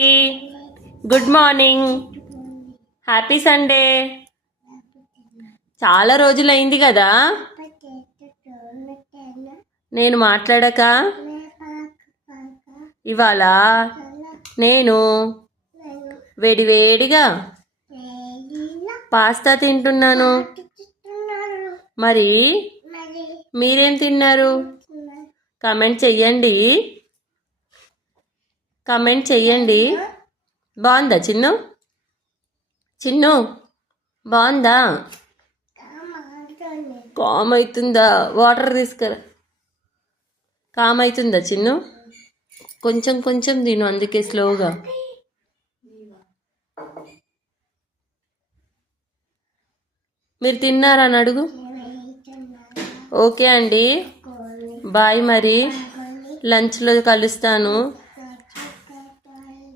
Good morning. Happy Sunday. చాలా రోజులైంది కదా నేను మాట్లాడక. ఇవాళ నేను వేడివేడిగా పాస్తా తింటున్నాను. మరి మీరేం తిన్నారు? కామెంట్ చెయ్యండి. బాగుందా చిన్ను? బాగుందా? కామ్ అవుతుందా? వాటర్ తీసుకురా. కామ్ అవుతుందా చిన్ను? కొంచెం కొంచెం తిను, అందుకే స్లోగా. మీరు తిన్నారని అడుగు. ఓకే అండి, బాయ్. మరి లంచ్లో కలుస్తాను.